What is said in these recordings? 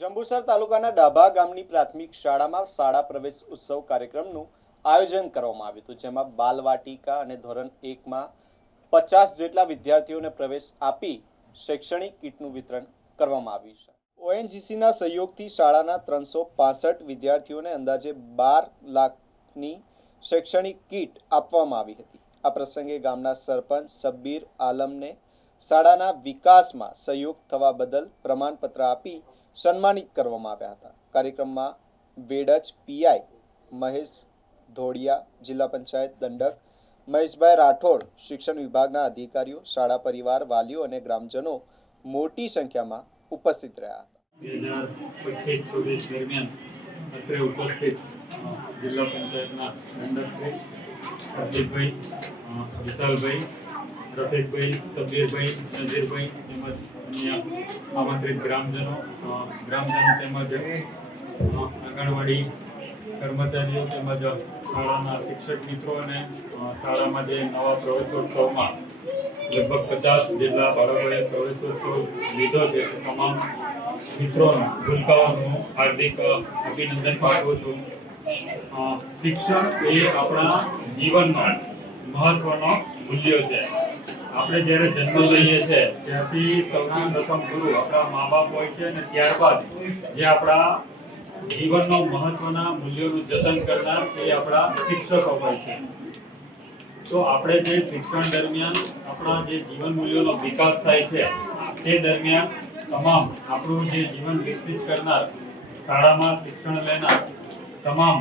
જંબુસર તાલુકાના ડાભા ગામની પ્રાથમિક શાળામાં શાળા પ્રવેશ ઉત્સવ કાર્યક્રમનું આયોજન કરવામાં આવ્યું હતું, જેમાં બાલવાટિકા અને ધોરણ 1માં 50 જેટલા વિદ્યાર્થીઓને પ્રવેશ આપી શૈક્ષણિક કીટનું વિતરણ કરવામાં આવ્યું છે. ઓએનજીસીના સહયોગથી શાળાના 365 વિદ્યાર્થીઓને અંદાજે 12 લાખની શૈક્ષણિક કીટ આપવામાં આવી હતી. આ પ્રસંગે ગામના સરપંચ શબ્બીર આલમને શાળાના વિકાસમાં સહયોગ થવા બદલ પ્રમાણપત્ર આપી સન્માનિત કરવામાં આવ્યા હતા. કાર્યક્રમમાં વેડજ પીઆઈ મહેશ ધોડિયા, જિલ્લા પંચાયત દંડક મહેશભાઈ રાઠોડ, શિક્ષણ વિભાગના અધિકારીઓ, શાળા પરિવાર, વાલીઓ અને ગ્રામજનો મોટી સંખ્યામાં ઉપસ્થિત રહ્યા હતા. 2025-26 દરમિયાન અત્રે ઉપસ્થિત જિલ્લા પંચાયતના દંડક હાર્દિકભાઈ, વિશાલભાઈ, રફીકભાઈ, શબ્બીરભાઈ, નજીરભાઈ તેમજ અન્ય આમંત્રિત ગ્રામજનો તેમજ આંગણવાડી કર્મચારીઓ તેમજ શાળાના શિક્ષક મિત્રો અને શાળામાં જે નવા પ્રવેશોત્સવમાં લગભગ 50 જેટલા બાળકોએ પ્રવેશોત્સવ લીધો છે. તમામ મિત્રોનું ભૂલકાઓનું હાર્દિક અભિનંદન પાઠવું છું. શિક્ષણ એ આપણા જીવનનો મહત્વનો મૂલ્ય છે. આપણે જ્યારે જન્મ લઈએ છીએ ત્યારથી સૌથી પ્રથમ ગુરુ આપણા મા બાપ હોય છે અને ત્યારબાદ જે આપણા જીવનનો મહત્વના મૂલ્યોનું જતન કરનાર એ આપણા શિક્ષકો હોય છે. તો આપણે જે શિક્ષણ દરમિયાન આપણા જે જીવન મૂલ્યોનો વિકાસ થાય છે તે દરમિયાન તમામ આપણું જે જીવન વિકસિત કરનાર શાળામાં શિક્ષણ લેનાર તમામ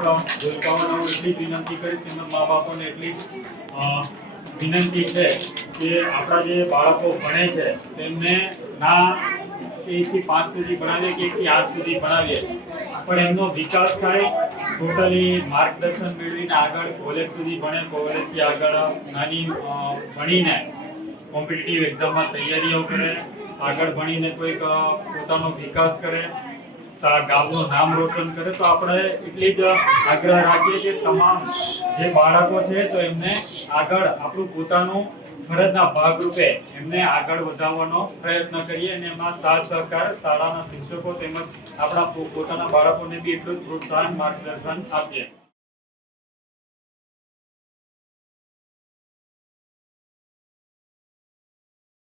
ભૂલકાઓને એટલી વિનંતી કરી તેમના મા બાપોને એટલી વિનંતી છે કે આપણા જે બાળકો ભણે છે તેમને ના 1 થી 5 સુધી ભણાવીએ કે 1 થી 8 સુધી ભણાવીએ, પણ એમનો વિકાસ થાય, ટોટલી માર્ગદર્શન મેળવીને આગળ કોલેજ સુધી ભણે, કોલેજથી આગળ નાની ભણીને કોમ્પિટિટિવ એક્ઝામમાં તૈયારીઓ કરે, આગળ ભણીને કોઈક પોતાનો વિકાસ કરે, ગામનું નામ રોશન કરે. તો આપણે એટલી જ આગ્રહ રાખીએ કે તમામ જે બાળકો છે તો એમને આગળ આપણું પોતાનું ફરજના ભાગરૂપે એમને આગળ વધારવાનો પ્રયત્ન કરીએ અને એમાં સાથ સહકાર શાળાના શિક્ષકો તેમજ આપણા પોતાના બાળકોને બી એટલું જ પ્રોત્સાહન માર્ગદર્શન આપીએ.